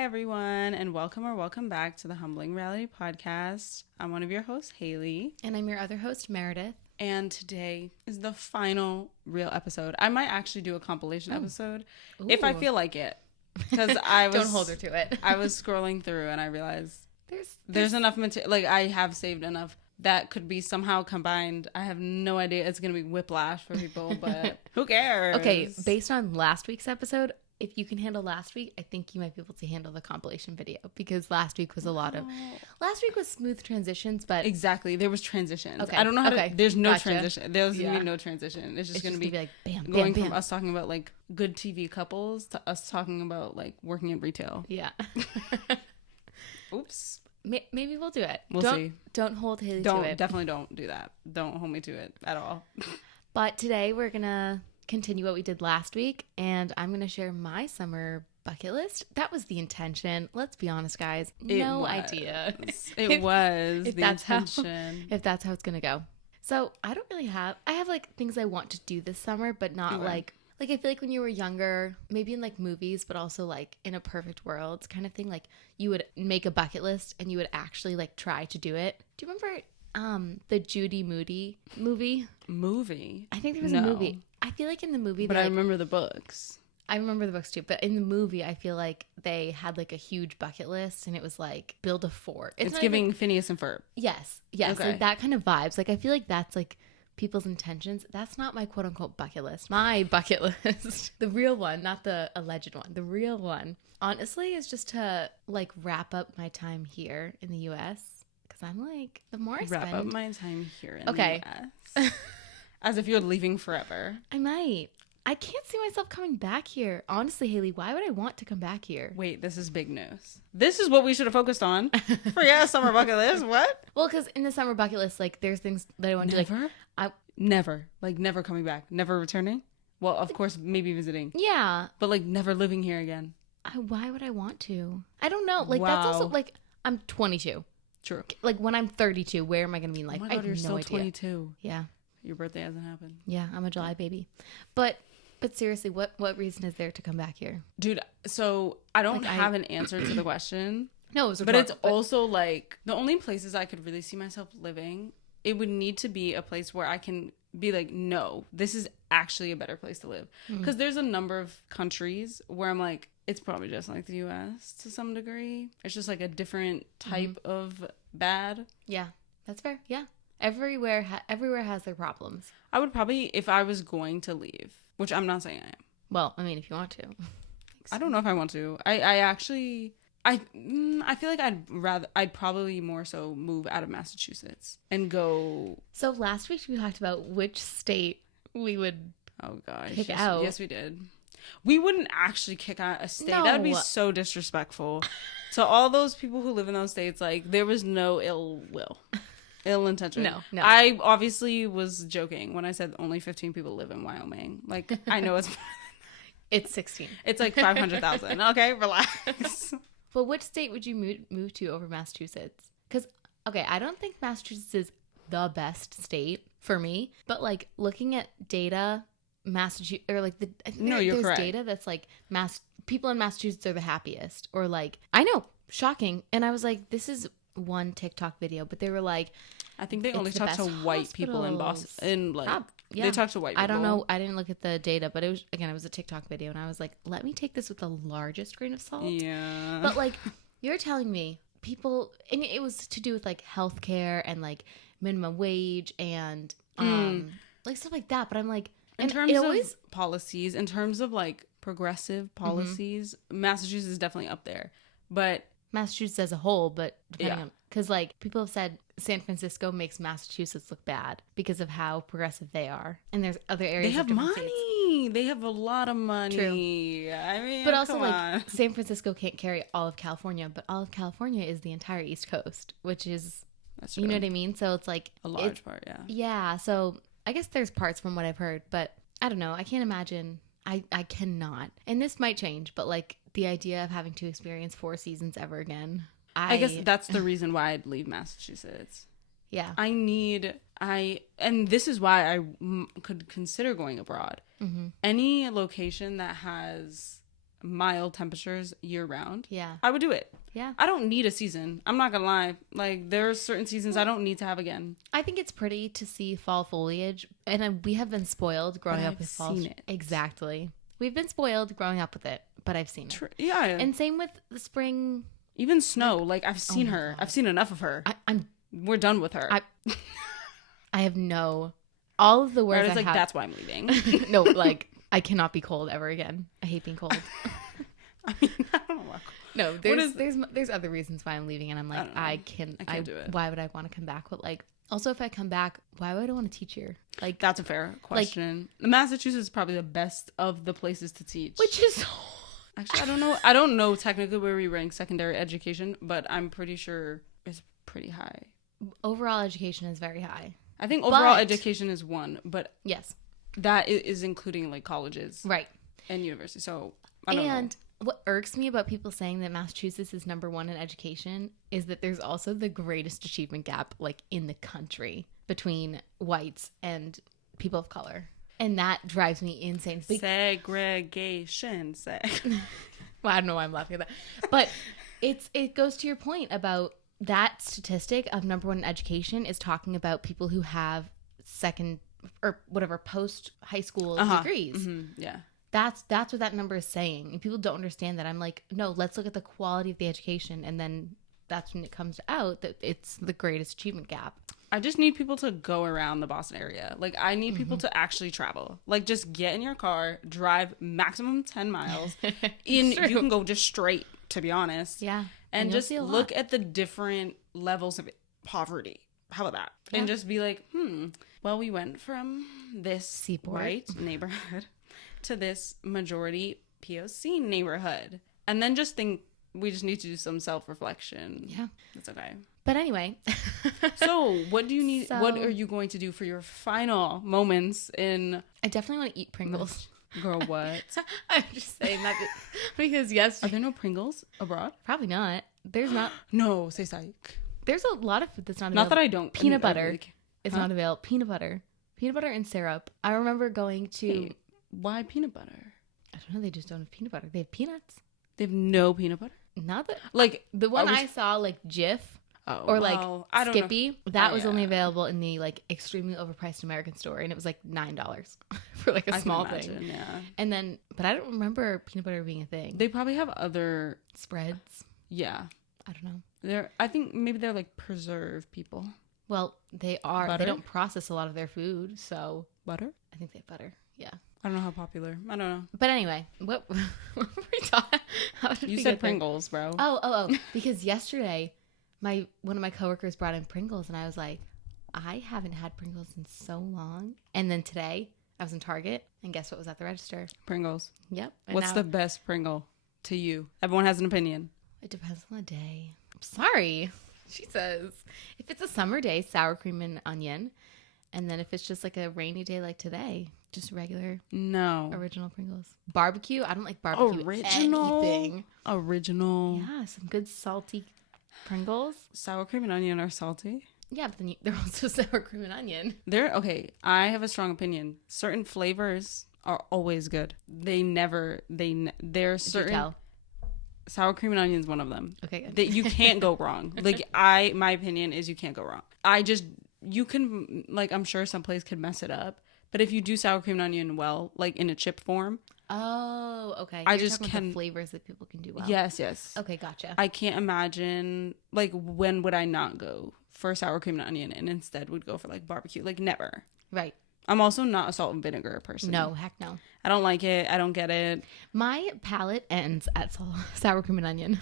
Hi, everyone, and welcome back to the Humbling Reality Podcast. I'm one of your hosts, Haley. And I'm your other host, Meredith. And today is the final real episode. I might actually do a compilation episode if I feel like it. Because Don't hold her to it. I was scrolling through and I realized there's enough material. Like, I have saved enough that could be somehow combined. I have no idea. It's going to be whiplash for people, but who cares? Okay, based on last week's episode, if you can handle last week, I think you might be able to handle the compilation video, because last week was last week was smooth transitions, but exactly, there was transitions. Okay. I don't know how to. There's no transition. There's gonna be no transition. It's just gonna be like bam, going bam, from bam. us talking about like good TV couples to us talking about like working in retail. Yeah. Oops. Maybe we'll do it. We'll see. Don't hold Haley to it. Definitely don't do that. Don't hold me to it at all. But today we're gonna continue what we did last week, and I'm gonna share my summer bucket list. That was the intention. Let's be honest, guys. No idea. It was if the that's intention. If that's how it's gonna go. So I don't really have. I have like things I want to do this summer, but not like I feel like when you were younger, maybe in like movies, but also like in a perfect world kind of thing. Like you would make a bucket list and you would actually like try to do it. Do you remember the Judy Moody movie? Movie? I think there was a movie. I feel like in the movie, but I remember the books. I remember the books too, but in the movie, I feel like they had like a huge bucket list, and it was like build a fort. It's giving even Phineas and Ferb. Yes, Okay. like that kind of vibes. Like I feel like that's like people's intentions. That's not my quote unquote bucket list. My bucket list, the real one, not the alleged one. The real one, honestly, is just to like wrap up my time here in the U.S. Because I'm like, the more I wrap up my time here in the U.S. As if you're leaving forever. I might. I can't see myself coming back here. Honestly, Haley, why would I want to come back here? Wait, this is big news. This is what we should have focused on. Forget summer bucket list. What? Well, because in the summer bucket list, like, there's things that I want to do. Like, never. Like, never coming back. Never returning. Well, of course, maybe visiting. Yeah. But, like, never living here again. Why would I want to? I don't know. Like, that's also, like, I'm 22. True. Like, when I'm 32, where am I going to be in life? Oh my God, you're still idea. 22. Yeah. Your birthday hasn't happened. Yeah, I'm a July baby. But seriously, what reason is there to come back here? Dude, so I don't have an answer to the question. No, it was but it's also like the only places I could really see myself living, it would need to be a place where I can be like, no, this is actually a better place to live. Because there's a number of countries where I'm like, it's probably just like the US to some degree. It's just like a different type of bad. Yeah, that's fair. Yeah. Everywhere has their problems. I would probably, if I was going to leave, which I'm not saying I am. Well, I mean, if you want to. I don't know if I want to. I feel like I'd probably more so move out of Massachusetts and go. So last week we talked about which state we would kick out. Yes, we did. We wouldn't actually kick out a state. No. That would be so disrespectful to all those people who live in those states. Like, there was no ill intention. No. I obviously was joking when I said only 15 people live in Wyoming. Like, I know it's it's 16. It's like 500,000. Okay, relax. Well, which state would you move to over Massachusetts? Because, okay, I don't think Massachusetts is the best state for me, but like looking at data, Massachusetts, or like you're correct. Data that's like people in Massachusetts are the happiest, or like, I know, shocking. And I was like, this is one TikTok video, but they were like, I think they only talk to white people in Boston. They talk to white people. I don't know. I didn't look at the data, but it was a TikTok video, and I was like, let me take this with the largest grain of salt. Yeah. But like, you're telling me people, and it was to do with like healthcare and like minimum wage and like stuff like that. But I'm like, in terms of policies, in terms of like progressive policies, Massachusetts is definitely up there. But Massachusetts as a whole, but depending on, because like people have said San Francisco makes Massachusetts look bad because of how progressive they are, and there's other areas. They have money. States. They have a lot of money. True. I mean, but also like San Francisco can't carry all of California, but all of California is the entire East Coast, which is, that's true. You know what I mean? So it's like a large part, yeah. Yeah. So I guess there's parts from what I've heard, but I don't know. I can't imagine. I cannot, and this might change, but like the idea of having to experience 4 seasons ever again. I guess that's the reason why I'd leave Massachusetts. Yeah. And this is why I could consider going abroad. Mm-hmm. Any location that has mild temperatures year round, Yeah. I would do it. Yeah. I don't need a season. I'm not gonna lie. Like, there are certain seasons I don't need to have again. I think it's pretty to see fall foliage, and we have been spoiled growing But up I've with fall. seen it. Exactly. We've been spoiled growing up with it, but I've seen it. Yeah. And same with the spring. Even snow. Like, I've seen my her. God. I've seen enough of her. I'm We're done with her. I have all of the words It's I like, have. that's why I'm leaving. No, like I cannot be cold ever again. I hate being cold. I mean, I don't know. No, there's other reasons why I'm leaving, and I'm like, I can't do it. Why would I want to come back? But like, also if I come back, why would I want to teach here? Like, That's a fair question. Massachusetts is probably the best of the places to teach. which is Actually, I don't know. I don't know technically where we rank secondary education, but I'm pretty sure it's pretty high. overall education is very high. I think overall But- education is 1, but Yes, that is including like colleges right. and universities. So I don't And what irks me about people saying that Massachusetts is number 1 in education is that there's also the greatest achievement gap like in the country between whites and people of color. And that drives me insane. know. Segregation. Well, I don't know why I'm laughing at that. But it goes to your point about that statistic of number 1 in education is talking about people who have second or whatever post high school degrees. Yeah. That's what that number is saying. And people don't understand that. I'm like, no, let's look at the quality of the education, and then that's when it comes out that it's the greatest achievement gap. I just need people to go around the Boston area. Like, I need people to actually travel. Like, just get in your car, drive maximum 10 miles. You can go just straight, to be honest. Yeah. And you'll just see a lot. look at the different levels of poverty. How about that? Yeah. And just be like, well, we went from this Seaport. white neighborhood to this majority POC neighborhood. And then just think we just need to do some self-reflection. Yeah. That's okay. But anyway. So, what do you need? What So- are you going to do for your final moments in I definitely want to eat Pringles. Girl What? I'm just saying that because Are yesterday. there no Pringles abroad? Probably not. There's not. No, say psych. There's a lot of food that's not Not available. that I don't. Peanut I butter really can't. is Huh? not available. Peanut butter and syrup. I remember going to. Wait, why peanut butter? I don't know. They just don't have peanut butter. They have peanuts. They have no peanut butter. Not that Like the one was- I saw, like Jif Oh, or like well, I don't know. Skippy. That Oh, was only yeah. available in the like extremely overpriced American store, and it was like $9 for like a I can small imagine, thing. Yeah. And then, but I don't remember peanut butter being a thing. They probably have other. Spreads. Yeah. I don't know. I think maybe they're like preserved people. Well, they are. Butter? They don't process a lot of their food, so Butter? I think they have butter. Yeah. I don't know how popular. I don't know. But anyway, what were we talking? How did You we said get there? Pringles, bro. Oh, because yesterday one of my coworkers brought in Pringles, and I was like, I haven't had Pringles in so long. And then today I was in Target, and guess what was at the register? Pringles. Yep. And What's now- the best Pringle to you? Everyone has an opinion. It depends on the day. I'm sorry. She says, if it's a summer day, sour cream and onion. And then if it's just like a rainy day like today, just regular No. original Pringles. Barbecue, I don't like barbecue Original. anything. Original. Yeah, some good salty Pringles. Sour cream and onion are salty. Yeah, but then they're also sour cream and onion. They're okay. I have a strong opinion. Certain flavors are always good. They're Do certain tell. sour cream and onion is one of them. Okay, good. That you can't go wrong. Like my opinion is you can't go wrong. You can, like, I'm sure some place could mess it up, but if you do sour cream and onion well, like in a chip form, Oh, okay. I You're just talking about the can- flavors that people can do well. yes. Okay, gotcha. I can't imagine, like, when would I not go for sour cream and onion and instead would go for like barbecue? Like, never. Right. I'm also not a salt and vinegar person. No, heck no. I don't like it. I don't get it. My palate ends at sour cream and onion.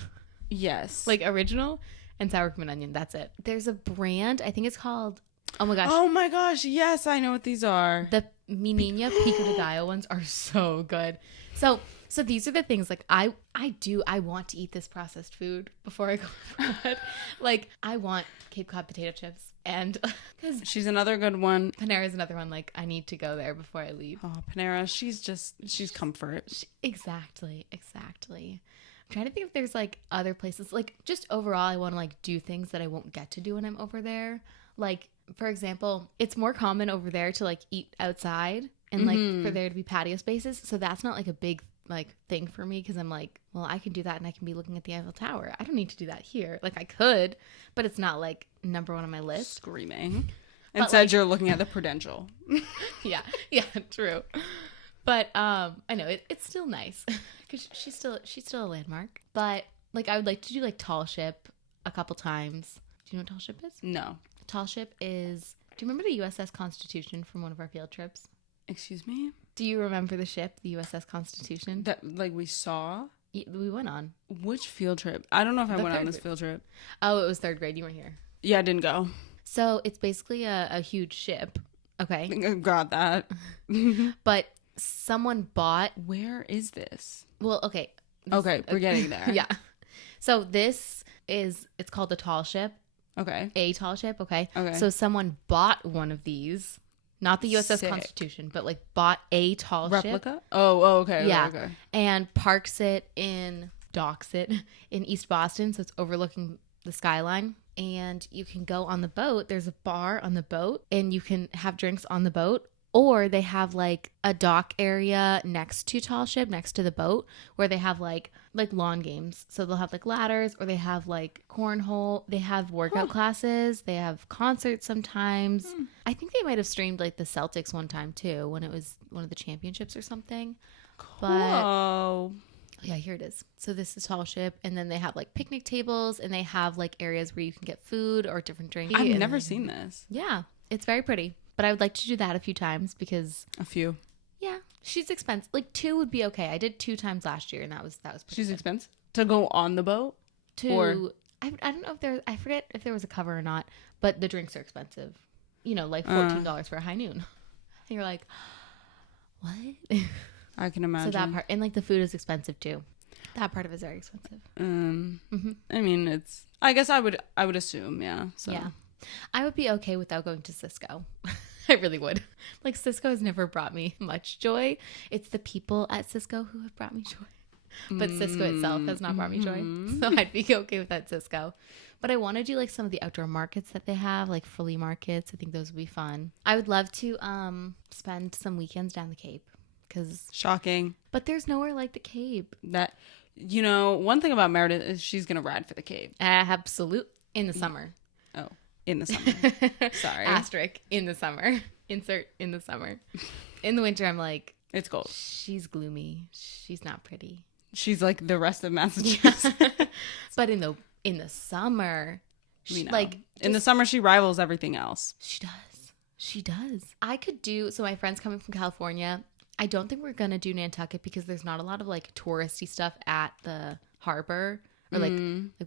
Yes. Like original and sour cream and onion. That's it. There's a brand, I think it's called, oh my gosh, oh my gosh. Yes, I know what these are. the Mi Niña Pico de Gallo ones are so good. So these are the things like I want to eat this processed food before I go to bed. Like I want Cape Cod potato chips, and because She's another good one. Panera is another one. Like I need to go there before I leave. Oh, Panera. She's comfort. Exactly. I'm trying to think if there's like other places. Like just overall, I want to like do things that I won't get to do when I'm over there. Like for example, it's more common over there to like eat outside and like for there to be patio spaces. So that's not like a big like thing for me because I'm like, well, I can do that and I can be looking at the Eiffel Tower. I don't need to do that here. Like I could, but it's not like number one on my list. Screaming. Instead, you're looking at the Prudential. Yeah, true. But I know it's still nice because she's still a landmark. But like I would like to do like Tall Ship a couple times. Do you know what Tall Ship is? No. Tall Ship is. Do you remember the USS Constitution from one of our field trips? Excuse me? Do you remember the ship, the USS Constitution? That, like, we saw? We went on. Which field trip? I don't know if I went on this field trip. Oh, it was third grade. You weren't here. Yeah, I didn't go. So it's basically a huge ship. Okay. I got that. But someone bought. Where is this? Well, okay. Okay, we're getting there. Yeah. So it's called the Tall Ship. Okay. A tall ship. Okay. Okay. So someone bought one of these. Not the USS Sick. Constitution, but like bought a tall Replica? ship. Oh, okay. Yeah. Okay. And docks it in East Boston. So it's overlooking the skyline. And you can go on the boat. There's a bar on the boat and you can have drinks on the boat. Or they have like a dock area next to Tall Ship, next to the boat, where they have like lawn games. So they'll have like ladders, or they have like cornhole. They have workout classes. They have concerts sometimes. I think they might have streamed like the Celtics one time too, when it was one of the championships or something. Cool. But yeah, here it is. So this is Tall Ship, and then they have like picnic tables, and they have like areas where you can get food or different drinks. I've never seen this. Yeah, it's very pretty. But I would like to do that a few times because A few. yeah, she's expensive. Like 2 would be okay. I did 2 times last year, and that was pretty She's good. expensive to go on the boat. I don't know if I forget if there was a cover or not, but the drinks are expensive. You know, like $14 for a high noon. And you're like, what? I can imagine. So that part, and like the food is expensive too. That part of it is very expensive. I mean, I guess I would assume, yeah. So. Yeah, I would be okay without going to Cisco. I really would. Like Cisco has never brought me much joy. It's the people at Cisco who have brought me joy. But Cisco itself has not brought me joy. So I'd be okay with that Cisco. But I want to do like some of the outdoor markets that they have, like flea markets. I think those would be fun. I would love to spend some weekends down the Cape. Shocking. But there's nowhere like the Cape. That, one thing about Meredith is she's going to ride for the Cape. Absolute. In the summer. Oh, in the summer. Sorry. Asterisk. In the summer. Insert in the summer. In the winter, I'm like, it's cold. She's gloomy. She's not pretty. She's like the rest of Massachusetts. But in the summer, in the summer she rivals everything else. She does. I could do so. My friend's coming from California. I don't think we're gonna do Nantucket because there's not a lot of like touristy stuff at the harbor or like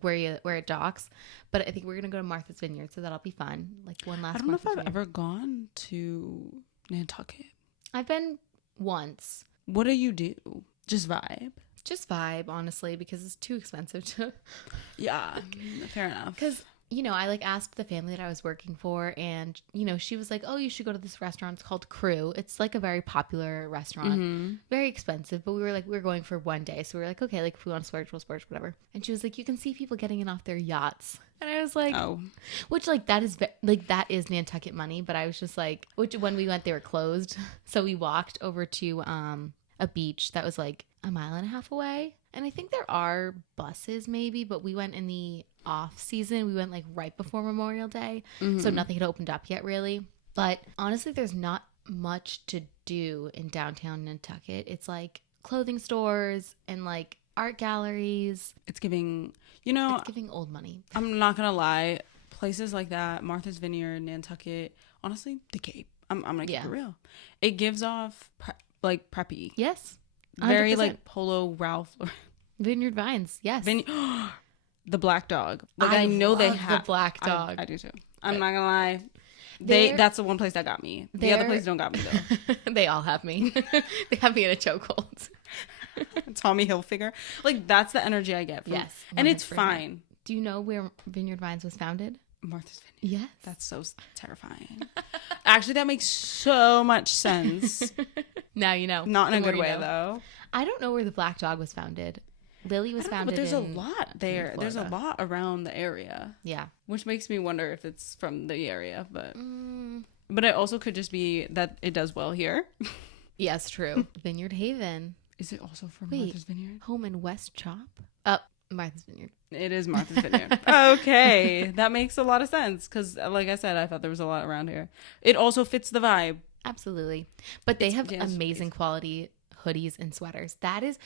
where it docks. But I think we're gonna go to Martha's Vineyard, so that'll be fun. Like one last. I don't know if I've ever gone to Nantucket. I've been once. What do you do? Just vibe? Just vibe, honestly, because it's too expensive to. Yeah, fair enough. Because, I like asked the family that I was working for, and, she was like, oh, you should go to this restaurant. It's called Crew. It's like a very popular restaurant. Very expensive, but we were going for one day. So we were like, okay, like if we want to splurge, we'll splurge, whatever. And she was like, you can see people getting in off their yachts. And I was like, oh, which like that is Nantucket money. But I was just like, which when we went, they were closed. So we walked over to a beach that was like a mile and a half away. And I think there are buses maybe, but we went in the off season. We went like right before Memorial Day. So nothing had opened up yet really. But honestly, there's not much to do in downtown Nantucket. It's like clothing stores and like art galleries. It's giving, it's giving old money. I'm not going to lie. Places like that, Martha's Vineyard, Nantucket, honestly, the Cape. I'm going to keep it real. It gives off like preppy. Yes. 100%. Very like Polo Ralph. Vineyard Vines. Yes. The Black Dog. Like I know they have the Black Dog. I do too. I'm not gonna lie. That's the one place that got me. The other place don't got me though. They all have me. They have me in a chokehold. Tommy Hilfiger. Like that's the energy I get from. Yes. 100%. And it's fine. Do you know where Vineyard Vines was founded? Martha's Vineyard. Yes. That's so terrifying. Actually, that makes so much sense. Now you know. Not in a good way though. I don't know where the Black Dog was founded. Lily was founded. But there's a lot there. There's a lot around the area. Yeah. Which makes me wonder if it's from the area, but it also could just be that it does well here. Yes, true. Vineyard Haven. Is it also from Wait. Martha's Vineyard? Home in West Chop? Martha's Vineyard. It is Martha's Vineyard. Okay. That makes a lot of sense because, like I said, I thought there was a lot around here. It also fits the vibe. Absolutely. But they have amazing quality hoodies and sweaters. That is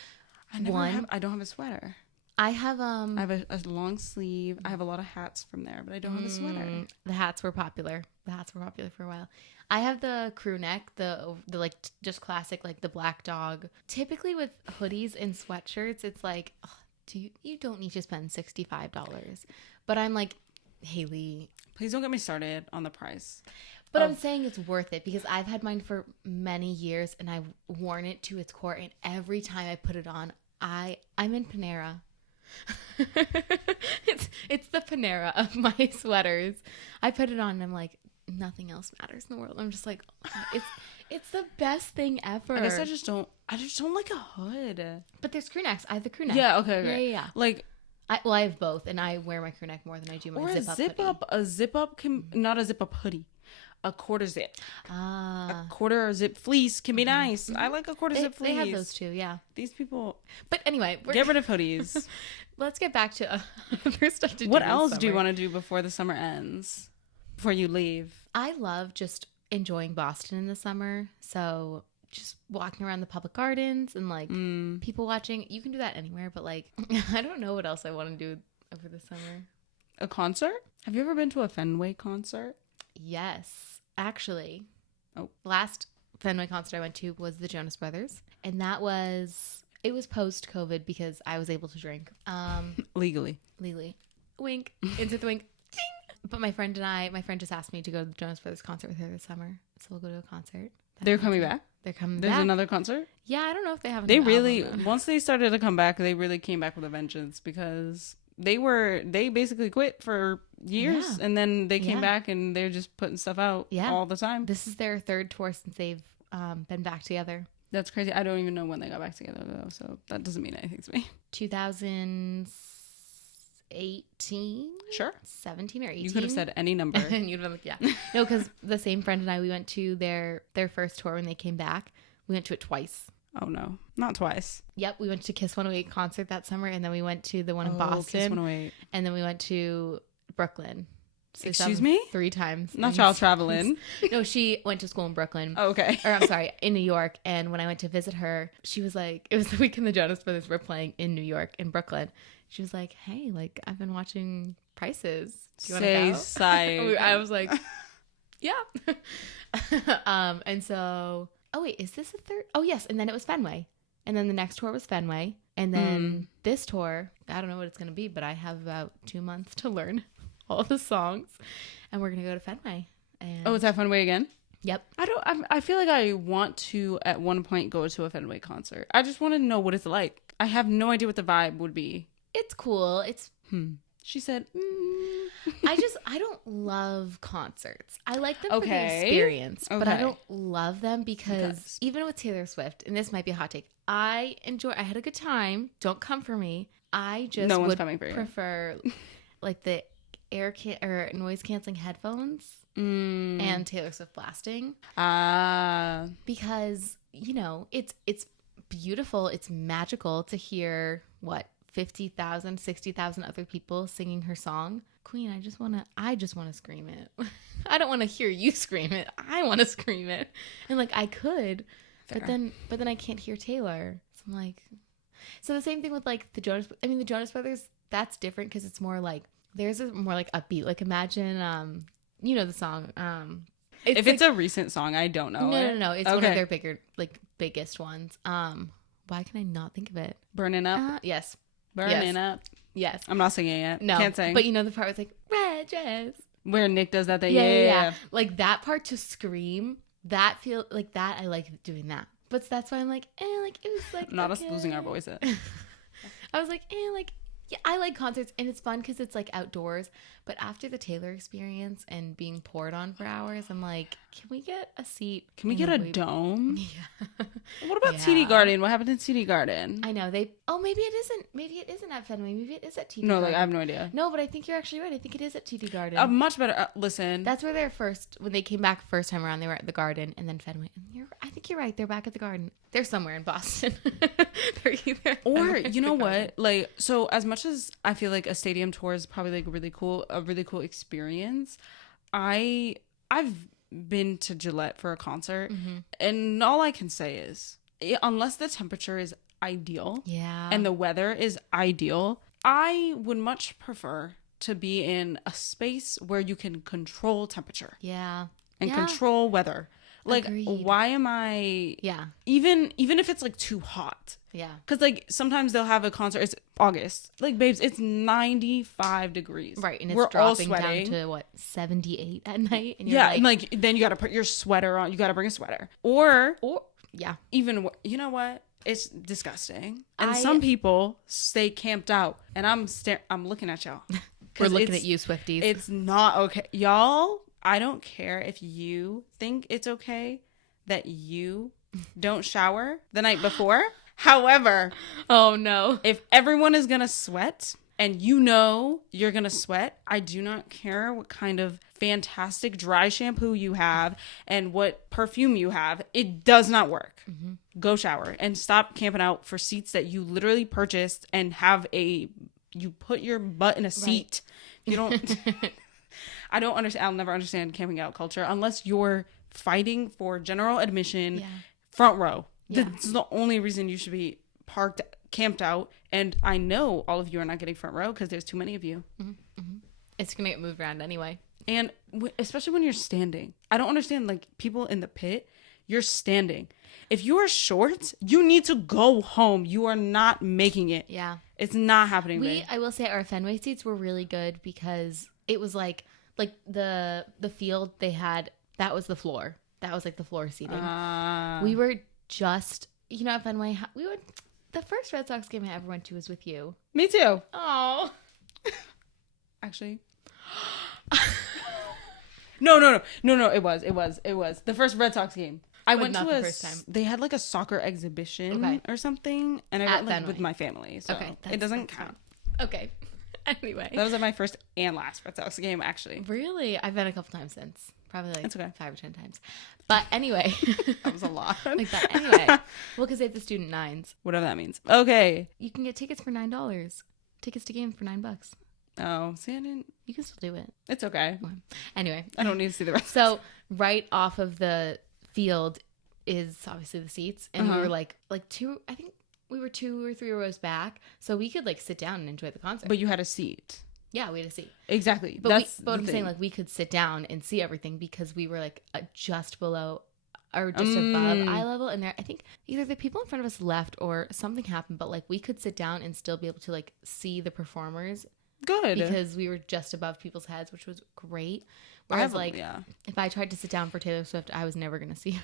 I don't have a sweater. I have a long sleeve. I have a lot of hats from there, but I don't have a sweater. The hats were popular. For a while. I have the crew neck, the like just classic, like the black dog. Typically with hoodies and sweatshirts, it's like, you don't need to spend $65. But I'm like, Haley, please don't get me started on the price. But I'm saying it's worth it because I've had mine for many years and I've worn it to its core. And every time I put it on, I'm in Panera. it's the Panera of my sweaters. I put it on and I'm like, nothing else matters in the world. I'm just like, it's the best thing ever. I guess I just don't like a hood. But there's crew necks. I have the crew neck. Yeah, okay. Yeah. Like, I have both, and I wear my crew neck more than I do my zip up. A zip up can not a zip up hoodie. A quarter zip. A quarter zip fleece can be nice. I like a quarter zip fleece. They have those too, yeah. These people. But anyway, get rid of hoodies. Let's get back to other stuff to do. What else do you want to do before the summer ends? Before you leave? I love just enjoying Boston in the summer. So just walking around the public gardens and like people watching. You can do that anywhere, but like I don't know what else I want to do over the summer. A concert? Have you ever been to a Fenway concert? Yes, actually. Oh. Last Fenway concert I went to was the Jonas Brothers, and it was post-COVID because I was able to drink. Legally. Wink. Insert the wink. Ding! But my friend just asked me to go to the Jonas Brothers concert with her this summer, so we'll go to a concert. They're coming back? They're coming back. There's another concert? Yeah, I don't know if they have. They really, once they started to come back, they really came back with a vengeance because they basically quit for years and then they came back and they're just putting stuff out all the time. This is their third tour since they've been back together. That's crazy. I don't even know when they got back together though, so that doesn't mean anything to me. 2018? Sure. 17 or 18? You could have said any number. And you'd been like, yeah. No, because the same friend and I, we went to their first tour when they came back. We went to it twice. Oh, no. Not twice. Yep. We went to Kiss 108 concert that summer, and then we went to the one in Boston. Kiss 108. And then we went to Brooklyn. So excuse me? 3 times. Not child traveling. No, she went to school in Brooklyn. Oh, okay. Or I'm sorry, in New York. And when I went to visit her, she was like, it was the weekend the Jonas Brothers were playing in New York, in Brooklyn. She was like, hey, like, I've been watching Prices. Do you want to go? Say I was like, yeah. And so, oh, wait, is this a third? Oh, yes. And then it was Fenway. And then the next tour was Fenway. And then this tour, I don't know what it's going to be, but I have about 2 months to learn all the songs. And we're going to go to Fenway. And is that Fenway again? Yep. I feel like I want to, at one point, go to a Fenway concert. I just want to know what it's like. I have no idea what the vibe would be. It's cool. It's... She said, I don't love concerts. I like them for the experience, but I don't love them because even with Taylor Swift, and this might be a hot take, I had a good time. Don't come for me. I just would prefer like the or noise canceling headphones and Taylor Swift blasting. Because, it's beautiful. It's magical to hear 50,000, 60,000 other people singing her song. Queen, I just want to scream it. I don't want to hear you scream it. I want to scream it. And like I could, but then I can't hear Taylor. So I'm like, so the same thing with like the Jonas Brothers, that's different because it's more like, there's a more like upbeat. Like imagine, the song. If it's a recent song, I don't know. No. It's one of their biggest ones. Why can I not think of it? Burning Up? Yes. Burning Up. Yes. I'm not singing it. No. Can't sing. But the part was like, red dress. Where Nick does that. Yeah. Like that part to scream, that feel like that. I like doing that. But that's why I'm like, it was like. Not us losing our voices. I was like, yeah, I like concerts and it's fun because it's like outdoors. But after the Taylor experience and being poured on for hours, I'm like, can we get a seat? Can we get a dome? Yeah. What about TD Garden? What happened in TD Garden? I know maybe it isn't. Maybe it isn't at Fenway. Maybe it is at TD No, Garden. I have no idea. No, but I think you're actually right. I think it is at TD Garden. Much better. Listen. That's where they're first. When they came back first time around, they were at the Garden and then Fenway. And I think you're right. They're back at the Garden. They're somewhere in Boston. They're either. Or you know what? Like, so as much as I feel like a stadium tour is probably like a really cool experience, I've been to Gillette for a concert, and all I can say is, unless the temperature is ideal, and the weather is ideal, I would much prefer to be in a space where you can control temperature, and control weather. Like, Agreed. why am I? Yeah. Even if it's like too hot. Yeah. Because like sometimes they'll have a concert. It's August. Like, babes, it's 95 degrees. Right, and it's We're all dropping sweating. down to what 78 at night. And And like then you got to put your sweater on. You got to bring a sweater. Or even you know what? It's disgusting. And some people stay camped out, and I'm looking at y'all. We're looking at you, Swifties. It's not okay, y'all. I don't care if you think it's okay that you don't shower the night before. However, oh no, if everyone is gonna sweat and you know you're gonna sweat, I do not care what kind of fantastic dry shampoo you have and what perfume you have. It does not work. Go shower and stop camping out for seats that you literally purchased and have you put your butt in a seat. You don't. I don't understand. I'll never understand camping out culture unless you're fighting for general admission, front row. That's the only reason you should be camped out. And I know all of you are not getting front row because there's too many of you. It's gonna get moved around anyway. And especially when you're standing, I don't understand. Like, people in the pit, you're standing. If you are short, you need to go home. You are not making it. Yeah, it's not happening. I will say our Fenway seats were really good because it was like the field they had, that was the floor. That was like the floor seating. We were just, at Fenway, the first Red Sox game I ever went to was with you. Me too. Oh. Actually. No. It was. The first Red Sox game. I went to the first time. They had like a soccer exhibition or something. And I went like with my family. So it doesn't count. Okay. Anyway, that was at my first and last Red Sox game, actually. Really? I've been a couple times since. Probably like That's okay. 5 or 10 times. But anyway. That was a lot. Like that. Anyway. Well, because they have the student nines. Whatever that means. Okay. You can get tickets for $9. Tickets to games for $9. Oh, see, I didn't. You can still do it. It's okay. Anyway. I don't need to see the rest. So right off of the field is obviously the seats. And we were like we were 2 or 3 rows back, so we could like sit down and enjoy the concert. But you had a seat. Yeah, we had a seat. Exactly. But I'm saying, like, we could sit down and see everything because we were like just below or just above eye level. And I think either the people in front of us left or something happened, but like we could sit down and still be able to like see the performers. Good. Because we were just above people's heads, which was great. Whereas if I tried to sit down for Taylor Swift, I was never going to see her.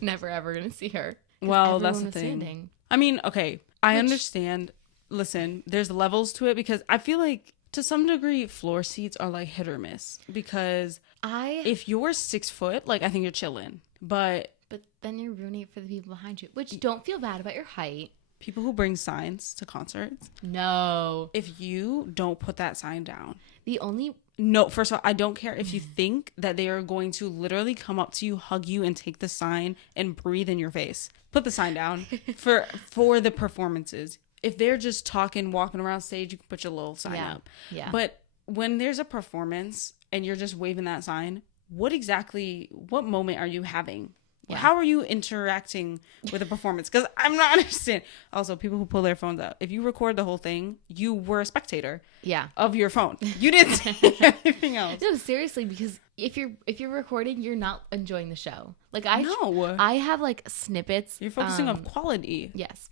Never ever going to see her. Well, that's the thing. Standing. I mean, okay, I understand. Listen, there's levels to it because I feel like to some degree floor seats are like hit or miss because if you're 6 foot, like I think you're chilling, but then you're ruining it for the people behind you, which don't feel bad about your height. People who bring signs to concerts. No. If you don't put that sign down. No, first of all, I don't care if you think that they are going to literally come up to you, hug you, and take the sign and breathe in your face. Put the sign down for the performances. If they're just talking, walking around stage, you can put your little sign up. Yeah. But when there's a performance and you're just waving that sign, what moment are you having? Yeah. How are you interacting with the performance? Because I'm not understanding. Also, people who pull their phones out. If you record the whole thing, you were a spectator. Yeah. Of your phone. You didn't see anything else. No, seriously, because if you're recording, you're not enjoying the show. Like I have like snippets. You're focusing on quality. Yes.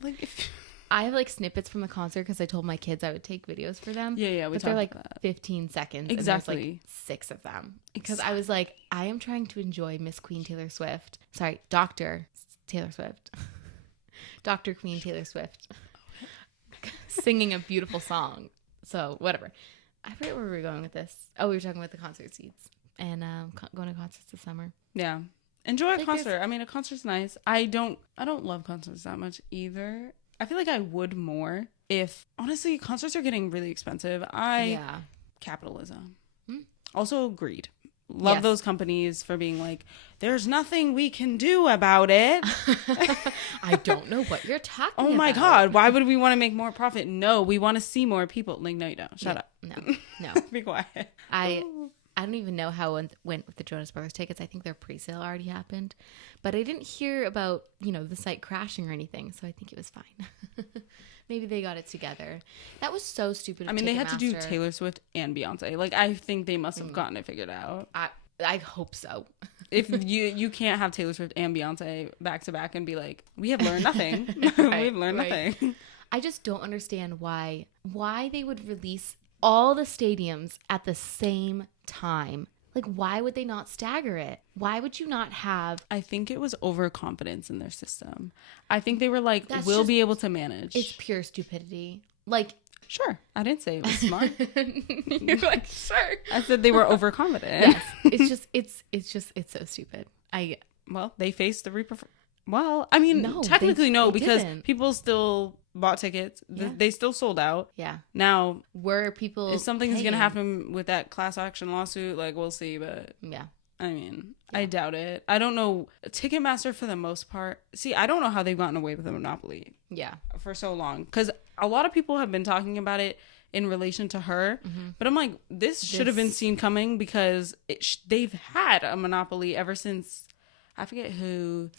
I have like snippets from the concert because I told my kids I would take videos for them. Yeah, but they're like 15 seconds. Exactly. And there's like 6 of them. Because I was like, I am trying to enjoy Miss Queen Taylor Swift. Sorry, Dr. Taylor Swift. Dr. Queen Taylor Swift. Singing a beautiful song. So, whatever. I forget where we were going with this. Oh, we were talking about the concert seats and going to concerts this summer. Yeah. Enjoy a concert. I mean, a concert's nice. I don't love concerts that much either. I feel like I would more if, honestly, concerts are getting really expensive. Capitalism. Also greed. Love those companies for being like, there's nothing we can do about it. I don't know what you're talking about. Oh my God. Why would we want to make more profit? No, we want to see more people. Like, no, you don't. Shut up. No. Be quiet. I don't even know how it went with the Jonas Brothers tickets. I think their pre-sale already happened. But I didn't hear about, the site crashing or anything. So I think it was fine. Maybe they got it together. That was so stupid. I mean, they had to do Taylor Swift and Beyonce. Like, I think they must have gotten it figured out. I hope so. If you can't have Taylor Swift and Beyonce back to back and be like, we have learned nothing. We've learned nothing. I just don't understand why they would release all the stadiums at the same time. Like, why would they not stagger it? Why would you not have... I think it was overconfidence in their system. I think they were like, we'll be able to manage. It's pure stupidity. Like... Sure. I didn't say it was smart. You're like, sure. I said they were overconfident. Yes. It's so stupid. Well, they faced the Well, I mean, technically no, because people still bought tickets. Yeah. They still sold out. Yeah. Now, if something's going to happen with that class action lawsuit, like, we'll see, but... Yeah. I mean, I doubt it. I don't know. Ticketmaster, for the most part... See, I don't know how they've gotten away with a monopoly. Yeah. For so long. Because a lot of people have been talking about it in relation to her. Mm-hmm. But I'm like, this should have been seen coming because they've had a monopoly ever since... I forget who...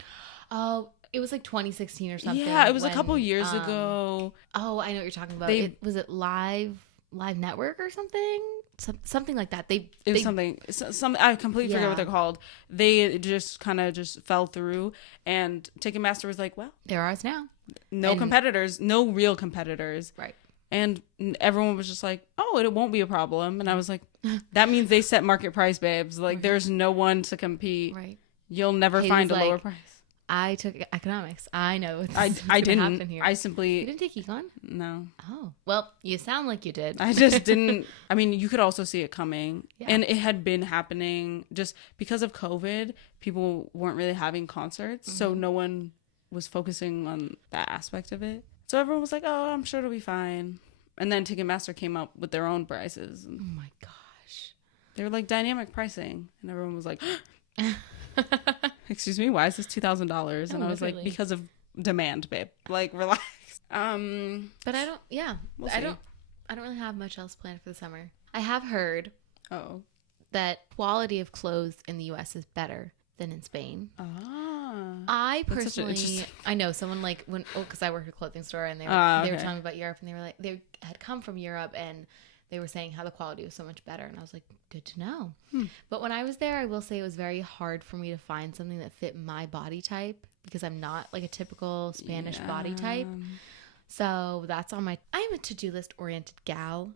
Oh... It was like 2016 or something. Yeah, it was a couple years ago. Oh, I know what you're talking about. Was it Live Network or something? Something like that. It was something. I completely forget what they're called. They just kind of fell through, and Ticketmaster was like, "Well, they're ours now. No competitors, no real competitors." Right. And everyone was just like, "Oh, it won't be a problem." And I was like, "That means they set market price, babes. Like, there's no one to compete. Right. You'll never find a lower price." I took economics. I know. I didn't. Here. I simply... You didn't take econ? No. Oh. Well, you sound like you did. I just didn't... I mean, you could also see it coming. Yeah. And it had been happening just because of COVID. People weren't really having concerts. Mm-hmm. So no one was focusing on that aspect of it. So everyone was like, oh, I'm sure it'll be fine. And then Ticketmaster came up with their own prices. Oh my gosh. They were like dynamic pricing. And everyone was like... Excuse me, why is this $2,000? And I was like, because of demand, babe. Like, relax. But I don't. Yeah, I don't really have much else planned for the summer. I have heard that quality of clothes in the U.S. is better than in Spain. I personally, I know someone like because I work at a clothing store and they were telling me about Europe and they were like they had come from Europe and they were saying how the quality was so much better. And I was like, good to know. But when I was there, I will say it was very hard for me to find something that fit my body type because I'm not like a typical Spanish body type. So that's on I'm a to-do list oriented gal.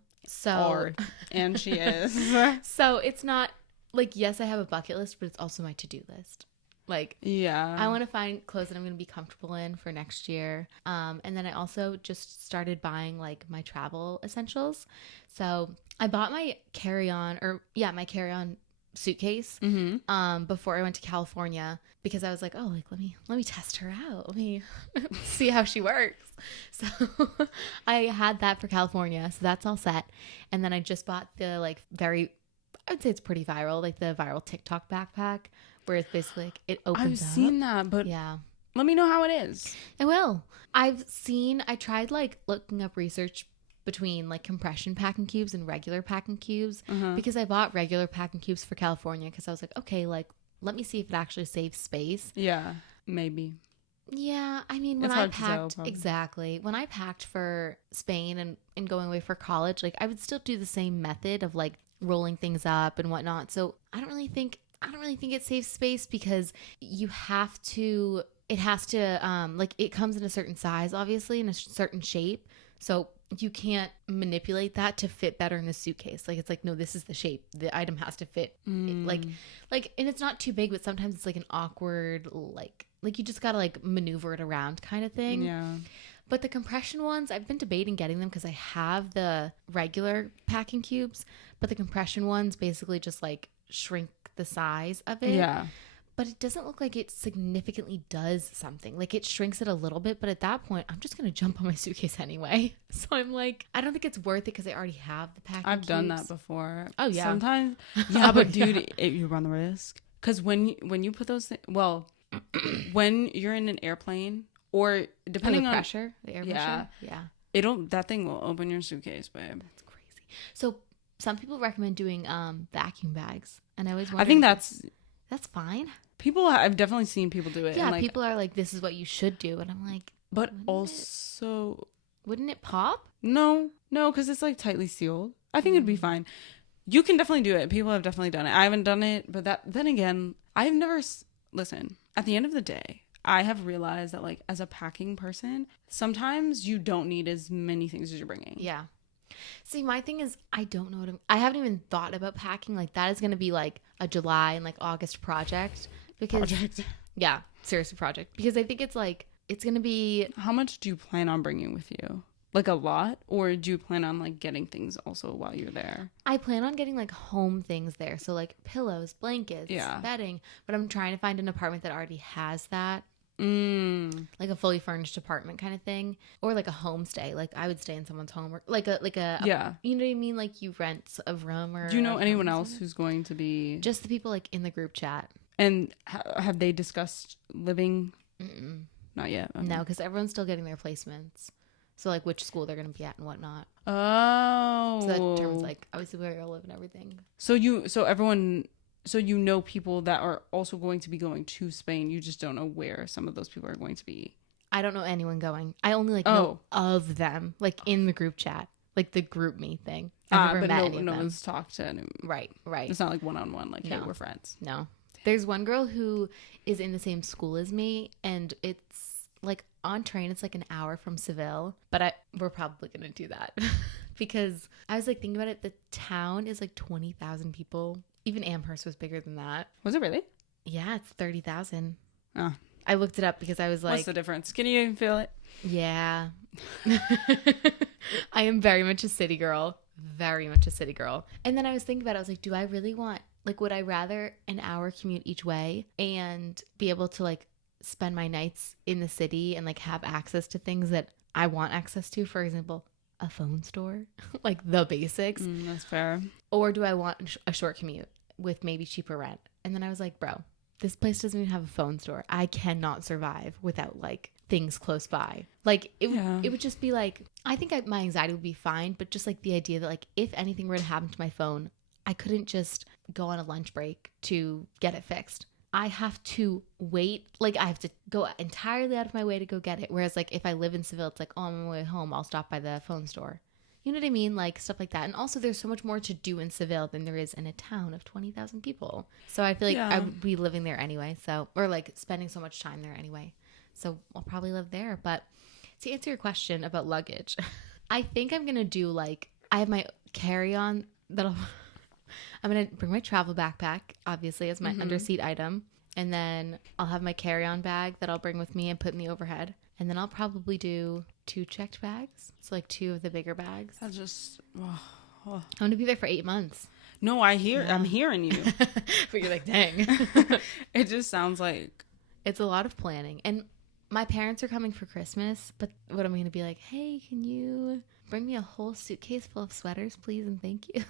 And she is. So it's not like, yes, I have a bucket list, but it's also my to-do list. Like, yeah, I want to find clothes that I'm going to be comfortable in for next year. And then I also just started buying like my travel essentials. So I bought my carry-on suitcase before I went to California because I was like, oh, like let me test her out. Let me see how she works. So I had that for California. So that's all set. And then I just bought the I would say it's pretty viral, like the viral TikTok backpack. Where it's basically like it opens up. I've seen that, but yeah. Let me know how it is. I will. I tried like looking up research between like compression packing cubes and regular packing cubes because I bought regular packing cubes for California because I was like, okay, like let me see if it actually saves space. Yeah, maybe. Yeah, I mean, when I packed for Spain and going away for college, like I would still do the same method of like rolling things up and whatnot. So I don't really think it saves space because it has to like it comes in a certain size, obviously, in a certain shape. So you can't manipulate that to fit better in the suitcase. Like, it's like, no, this is the shape. The item has to fit. Like, and it's not too big, but sometimes it's like an awkward, like you just got to like maneuver it around kind of thing. Yeah. But the compression ones, I've been debating getting them because I have the regular packing cubes, but the compression ones basically just like shrink the size of it. Yeah. But it doesn't look like it significantly does something. Like it shrinks it a little bit, but at that point, I'm just going to jump on my suitcase anyway. So I'm like, I don't think it's worth it because I already have the packing I've cubes. done that before. Oh, yeah. Sometimes. Yeah, but dude, you run the risk. Because when you put those things, well, when you're in an airplane or depending the on pressure, the air pressure. Yeah. That thing will open your suitcase, babe. That's crazy. So some people recommend doing vacuum bags. And I always wonder. I think that's fine. I've definitely seen people do it. Yeah, and like, people are like, this is what you should do. And I'm like, but also, wouldn't it pop? No, because it's like tightly sealed. I think it'd be fine. You can definitely do it. People have definitely done it. I haven't done it, but then again, I've never, listen, at the end of the day, I have realized that like as a packing person, sometimes you don't need as many things as you're bringing. Yeah. See, my thing is, I don't know I haven't even thought about packing. Like that is going to be like a July and like August project. Yeah, seriously project. Because I think it's like, it's going to be. How much do you plan on bringing with you? Like a lot? Or do you plan on like getting things also while you're there? I plan on getting like home things there. So like pillows, blankets, bedding. But I'm trying to find an apartment that already has that. Like a fully furnished apartment kind of thing, or like a homestay. Like I would stay in someone's home, or like a yeah. You know what I mean? Like you rent a room, or do you know anyone else who's going to be? Just the people like in the group chat. And have they discussed living? Not yet. Okay. No, because everyone's still getting their placements. So like which school they're going to be at and whatnot. Oh, so that determines like obviously where you'll live and everything. So you know people that are also going to be going to Spain. You just don't know where some of those people are going to be. I don't know anyone going. I only like know of them, like in the group chat, like the group me thing. I've never met any of them. No one's talked to anyone. Right. It's not like one-on-one, like, hey, we're friends. No. There's one girl who is in the same school as me, and it's like on train, it's like an hour from Seville, but we're probably going to do that because I was like thinking about it. The town is like 20,000 people. Even Amherst was bigger than that. Was it really? Yeah, it's 30,000. Oh. I looked it up because I was like... What's the difference? Can you even feel it? Yeah. I am very much a city girl. Very much a city girl. And then I was thinking about it. I was like, do I really want... Like, would I rather an hour commute each way and be able to, like, spend my nights in the city and, like, have access to things that I want access to? For example, a phone store. Like, the basics. That's fair. Or do I want a short commute with maybe cheaper rent? And then I was like, bro, this place doesn't even have a phone store. I cannot survive without like things close by. Like it would just be like, I think my anxiety would be fine, but just like the idea that like if anything were to happen to my phone, I couldn't just go on a lunch break to get it fixed. I have to wait. Like I have to go entirely out of my way to go get it. Whereas like if I live in Seville, it's like, oh, I'm on my way home, I'll stop by the phone store. You know what I mean? Like stuff like that. And also there's so much more to do in Seville than there is in a town of 20,000 people. So I feel like I would be living there anyway. So, or like spending so much time there anyway. So I'll probably live there. But to answer your question about luggage, I think I'm going to do like, I have my carry-on I'm going to bring my travel backpack, obviously, as my underseat item. And then I'll have my carry-on bag that I'll bring with me and put in the overhead. And then I'll probably do 2 checked bags. So like 2 of the bigger bags. That's just... I'm going to be there for 8 months. No, I'm hearing you. But you're like, dang. It just sounds like... It's a lot of planning. And my parents are coming for Christmas. But what am I going to be like, hey, can you bring me a whole suitcase full of sweaters, please? And thank you.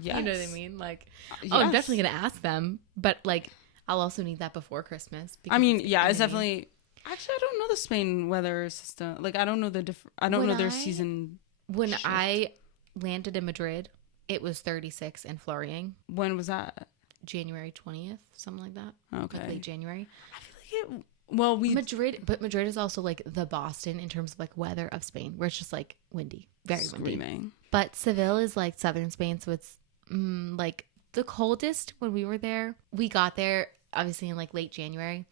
Yes. You know what I mean? Like, yes. I'm definitely going to ask them. But like, I'll also need that before Christmas. I mean, it's definitely... Actually, I don't know the Spain weather system. Like, I don't know their season. When I landed in Madrid, it was 36 and flurrying. When was that? January 20th, something like that. Okay. Like late January. I feel like Madrid is also like the Boston in terms of like weather of Spain, where it's just like windy, very windy. But Seville is like southern Spain, so it's like the coldest when we were there. We got there obviously in like late January,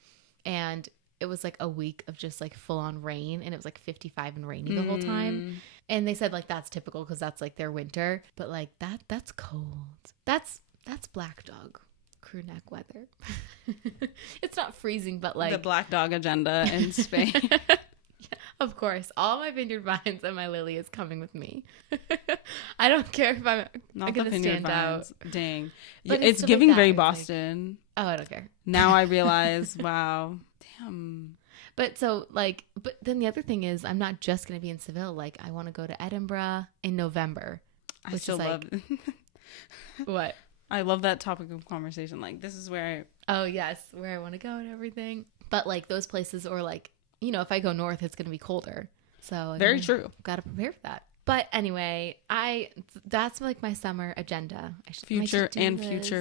and it was like a week of just like full on rain, and it was like 55 and rainy the whole time. And they said like that's typical because that's like their winter, but like that's cold. That's Black Dog crew neck weather. It's not freezing, but like the Black Dog agenda in Spain. Yeah. Of course, all my vineyard vines and my lily is coming with me. I don't care if I'm Not going the to vineyard stand out. vines. Dang. But It's stuff giving like that, very it's like- Boston. Oh, I don't care. Now I realize, wow. Damn. But so like, but then the other thing is, I'm not just going to be in Seville. Like, I want to go to Edinburgh in November. I Which still is love What? I love that topic of conversation. Like, this is where Oh yes, where I want to go and everything. But like those places, or like, you know, if I go north, it's going to be colder. So very true. Got to prepare for that. But anyway, that's like my summer agenda. Future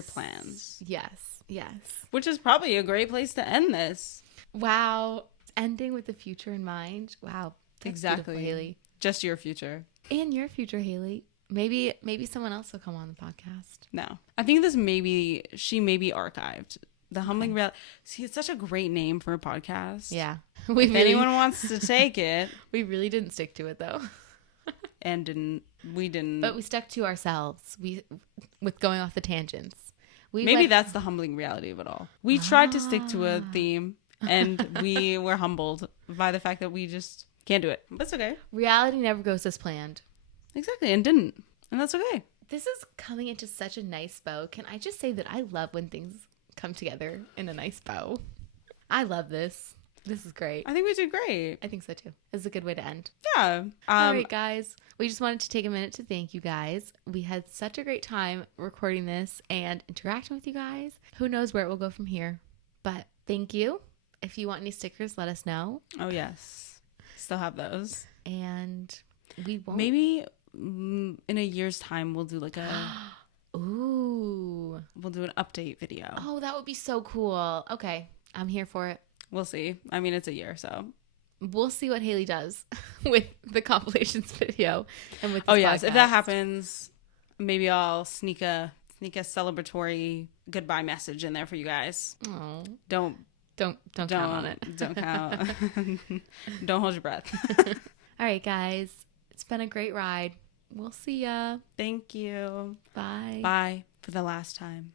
plans. Yes, yes. Which is probably a great place to end this. Wow, ending with the future in mind. Wow, that's Exactly, beautiful, Haley. Just your future. And your future, Haley. Maybe someone else will come on the podcast. No, I think she may be archived. The Humbling Reality. See, it's such a great name for a podcast. Yeah, If anyone wants to take it, we really didn't stick to it though. and we didn't. But we stuck to ourselves. With going off the tangents. Maybe that's the humbling reality of it all. We tried to stick to a theme, and we were humbled by the fact that we just can't do it. That's okay. Reality never goes as planned. Exactly, and didn't. And that's okay. This is coming into such a nice bow. Can I just say that I love when things come together in a nice bow? I love this. This is great. I think we did great. I think so too. It's a good way to end. Yeah. All right, guys. We just wanted to take a minute to thank you guys. We had such a great time recording this and interacting with you guys. Who knows where it will go from here. But thank you. If you want any stickers, let us know. Oh, yes. Still have those. And we won't. Maybe in a year's time, we'll do like Ooh. we'll do an update video. Oh, that would be so cool. Okay. I'm here for it. We'll see. I mean, it's a year, so. We'll see what Haley does with the compilations video and with this yes, if podcast. that happens, maybe I'll sneak a celebratory goodbye message in there for you guys. Oh. Don't count on it. Don't count. Don't hold your breath. All right, guys. It's been a great ride. We'll see ya. Thank you. Bye. Bye for the last time.